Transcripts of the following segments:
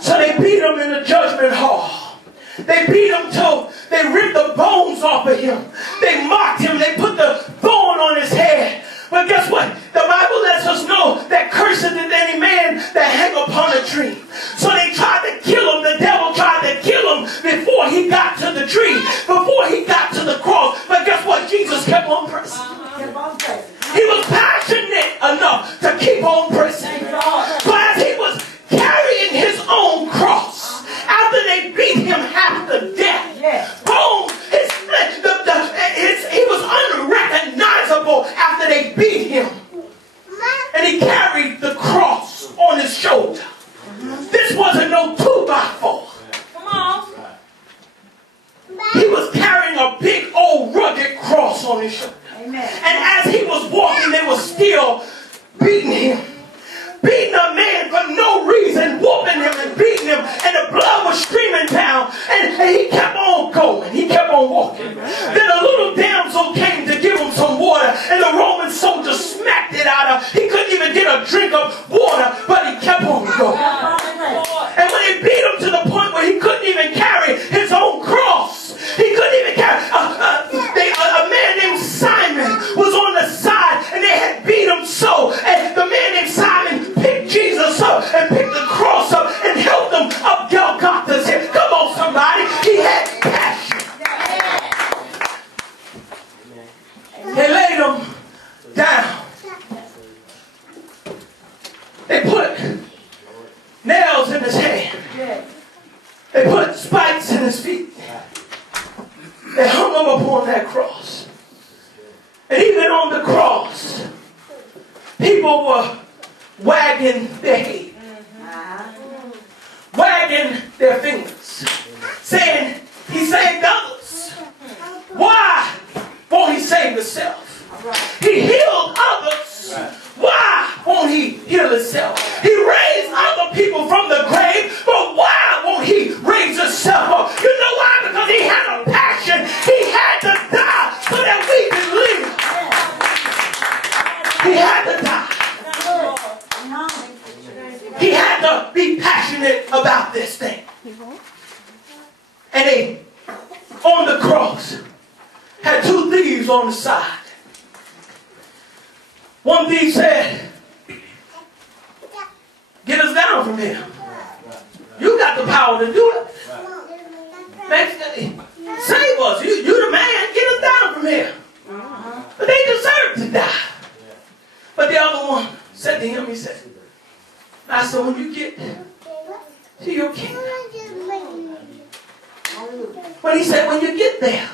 So they beat him in the judgment hall. They beat him till they ripped the bones off of him. They mocked him. They put the thorn on his head. But guess what? The Bible lets us know that cursed is any man that hang upon a tree. So they tried to kill him. The devil tried to kill him before he got to the tree, before he got to the cross. But guess what? Jesus kept on pressing. He was passionate enough to keep on pressing. So as he was carrying his own cross, after they beat him half to death, boom, he was unrecognizable after they beat him. And he carried the cross on his shoulder. This wasn't no 2x4. Come on. He was carrying a big old rugged cross on his shoulder. Amen. And as he was walking, they were still beating him. Beating a man for no reason, whooping him and beating him, and the blood was streaming down, and he kept on going. He kept on walking. Then a little damsel came to give him some water, and the Roman soldier smacked it out of him. He couldn't even get a drink of water, but he kept on going. And when they beat him to the point where he couldn't even carry his own cross, he couldn't even carry. A man named Simon was on the side, and they had beat him so, and the man named Simon picked Jesus up and picked the cross up and helped him up Golgotha's hill. Come on, somebody. He had passion. They laid him down. They put nails in his hand. They put spikes in his feet. They hung him upon that cross. And even on the cross, people were wagging their head, wagging their fingers, saying, he saved others. Why won't he save himself? He healed others. Why won't he heal himself? He raised other people from the grave, but why won't he raise himself up? You know why? Because he had a passion. He had to die so that we can live. He had to die. He had to be passionate about this thing. And they, on the cross, had two thieves on the side. One thief said, get us down from here. You got the power to do it. Save us. You the man. Get us down from here. But they deserve to die. But the other one said to him, he said, Master, when you get to your kingdom, when he said, when you get there,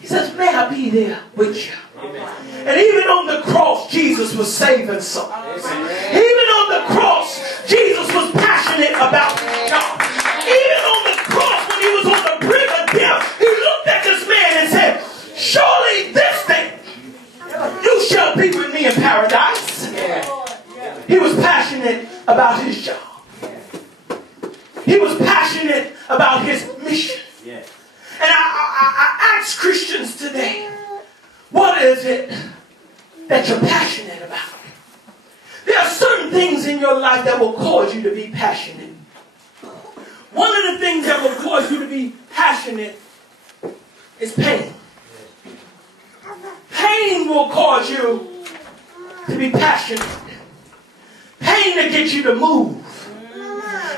he says, may I be there with you. And even on the cross, Jesus was saving souls. Even on the cross, Jesus was passionate about God. Even on the cross, when he was on the brink of death, he looked at this man and said, surely this thing, you shall be with me in paradise. He was passionate about his job. He was passionate about his mission. And I ask Christians today, what is it that you're passionate about? There are certain things in your life that will cause you to be passionate. One of the things that will cause you to be passionate is pain. Pain will cause you to be passionate. Pain to get you to move.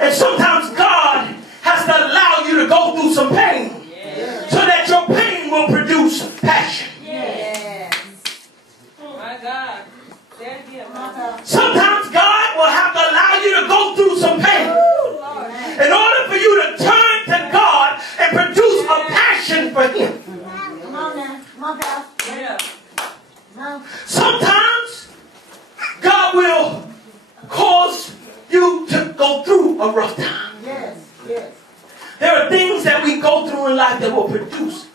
And sometimes God has to allow you to go through some pain so that your pain will produce passion. My God. Sometimes God will have to allow you to go through some pain in order for you to turn to God and produce a passion for Him. Come on now. Come on, Pastor. Sometimes God will cause you to go through a rough time. Yes. There are things that we go through in life that will produce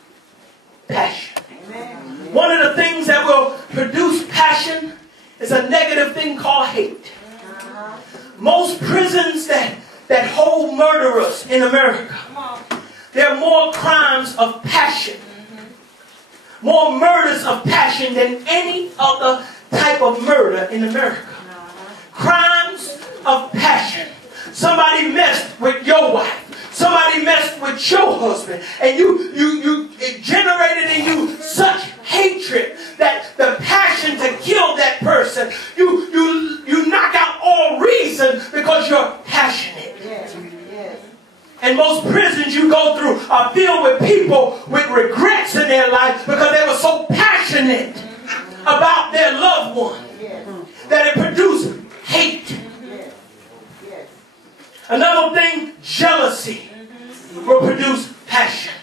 passion. Amen. One of the things that will produce passion is a negative thing called hate. Most prisons that hold murderers in America, there are more crimes of passion, more murders of passion than any other type of murder in America. Crimes of passion. husband, and it generated in you such hatred that the passion to kill that person, you knock out all reason because you're passionate. Yes. Yes. And most prisons you go through are filled with people with regrets in their life because they were so passionate about their loved one that it produced hate. Another thing, jealousy will produce passion.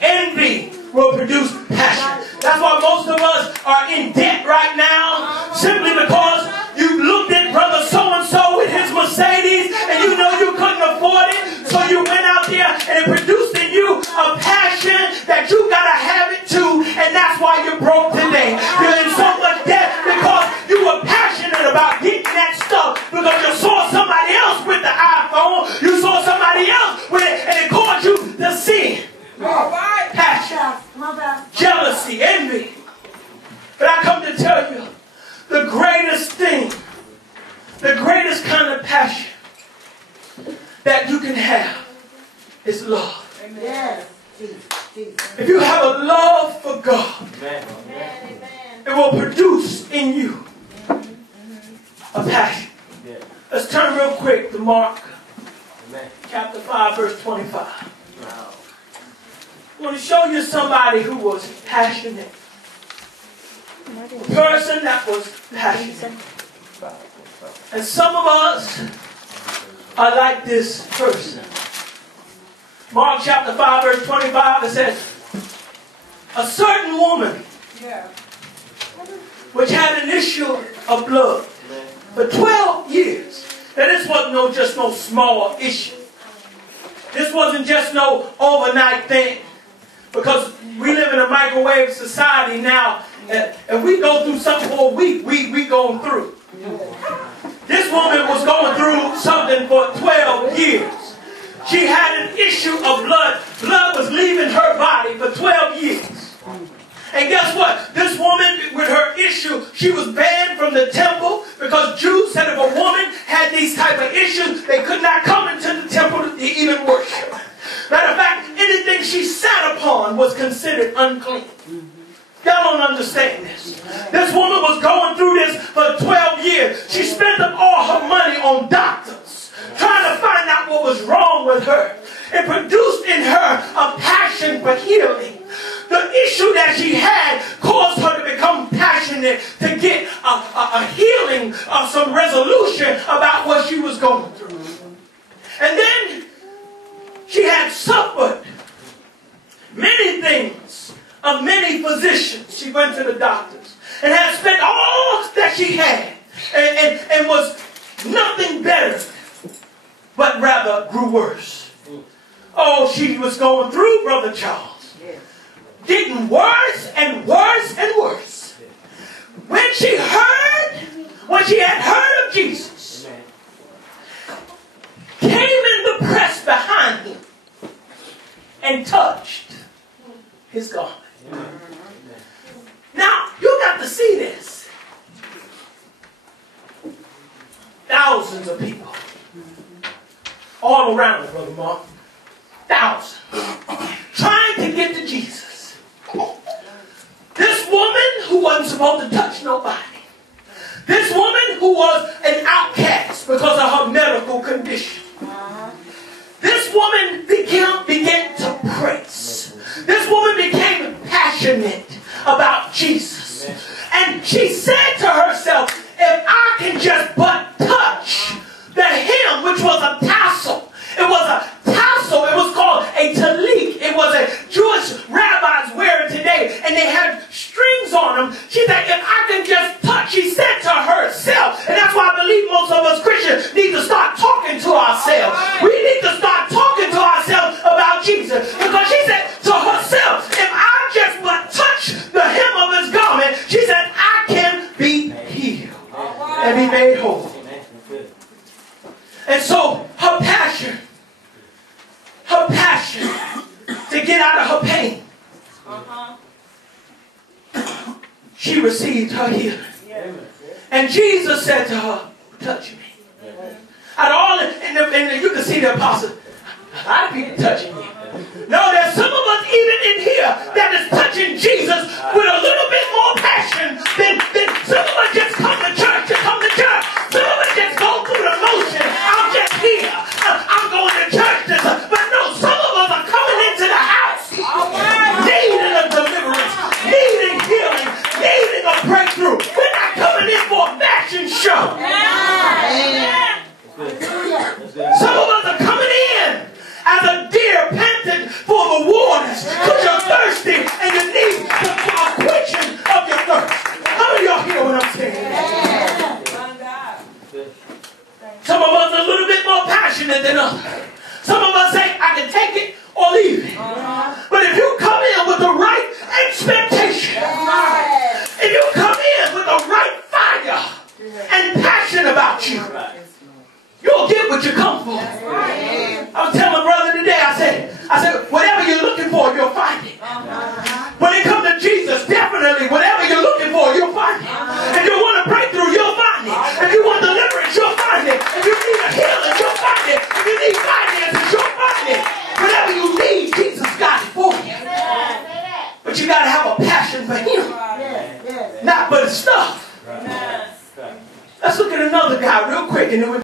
Envy will produce passion. That's why most of us are in debt right now, simply because you looked at brother so-and-so with his Mercedes and you know you couldn't afford it, so you went out there and it produced in you a passion that you got to have it too, and that's why you're broke today. You're in so much debt because you were passionate about getting that stuff because you saw somebody else with the iPhone, you saw somebody else with it, and it caused you to sin. Passion, jealousy, envy. But I come to tell you, the greatest thing, the greatest kind of passion that you can have is love. Yes. If you have a love for God, it will produce in you a passion. Let's turn real quick to Mark chapter 5, verse 25. I want to show you somebody who was passionate. A person that was passionate. And some of us are like this person. Mark chapter 5, verse 25, it says, a certain woman which had an issue of blood for 12 years. Now this wasn't just no small issue. This wasn't just no overnight thing. Because we live in a microwave society now, and we go through something for a week, we going through. This woman was going through something for 12 years. She had an issue of blood. Blood was leaving her body for 12 years. And guess what? This woman, with her issue, she was banned from the temple because Jews said if a woman had these type of issues, they could not come into the temple to even worship. Matter of fact, anything she sat upon was considered unclean. Y'all don't understand this. This woman was going through this for 12 years. She spent up all her money on doctors, trying to find out what was wrong with her. It produced in her a passion for healing. The issue that she had caused her to become passionate to get a healing, some resolution about what she was going through. And then she had suffered many things of many physicians. She went to the doctors and had spent all that she had and was nothing better, but rather grew worse. Oh, she was going through, Brother Charles. Getting worse and worse and worse. When she had heard of Jesus, came in the press behind him and touched his garment. Now, you got to see this. Thousands of people all around it, Brother Mark. Thousands. Trying to get to Jesus. This woman who wasn't supposed to touch nobody. This woman who was an outcast because of her medical condition. This woman began to praise. This woman became passionate about Jesus. And she said to herself, if I can just but touch the hem, which was a tassel. It was a tassel. It was called a talik. It was a Jewish rabbis wear it today. And they had strings on them. She said, if I can just touch, she said to herself. And that's why I believe most of us Christians need to start talking to ourselves. We need to start talking to ourselves about Jesus. Because she said to herself, if I just but touch the hem of his garment, she said, I can be healed and be made whole. And so her passion to get out of her pain, she received her healing. And Jesus said to her, touch me. Out of all, and you can see the apostle, a lot of people touching you. No, passionate than others. Some of us say, I can take it or leave it. But if you come in with the right expectation, if you come in with the right fire and passion about you, you'll get what you come for. I was telling my brother today, I said, whatever you're looking for, you'll find it. When it comes to Jesus, definitely, whatever you're looking for, you'll find it. If you want a breakthrough, you'll find it. If you want deliverance, you'll find it. If you need a healing, you'll find it. If you need finances, you'll find it. Whatever you need, Jesus got it for you. But you got to have a passion for Him, not for the stuff. Let's look at another guy real quick, and then we're